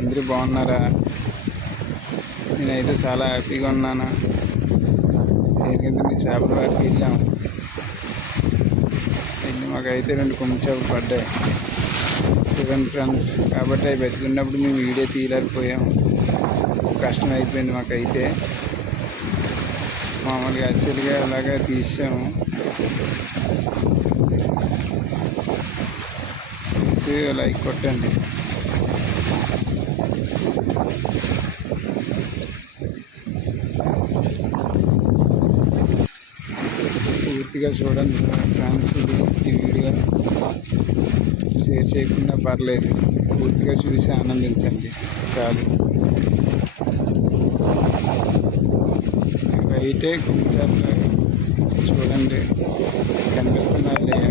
అందరూ బాగున్నారా? నేనైతే చాలా హ్యాపీగా ఉన్నాను. ఎందుకంటే మీ చేపల వారికి వెళ్ళి మాకైతే 2 కొమ్ము చేపలు పడ్డాయి. చూడండి ఫ్రెండ్స్, కాబట్టి అవి బతికున్నప్పుడు మేము వీడియో తీయలేకపోయాం. కష్టం అయిపోయింది మాకైతే. మామూలుగా యాక్చువల్గా అలాగే తీసాము. లైక్ కొట్టండి. పూర్తిగా చూడండి ఫ్రెండ్స్. ఈ వీడియో షేర్ చేయకుండా పర్లేదు, పూర్తిగా చూసి ఆనందించండి చాలు. అయితే కొంచెం చూడండి, కనిపిస్తున్నాయి లేదా?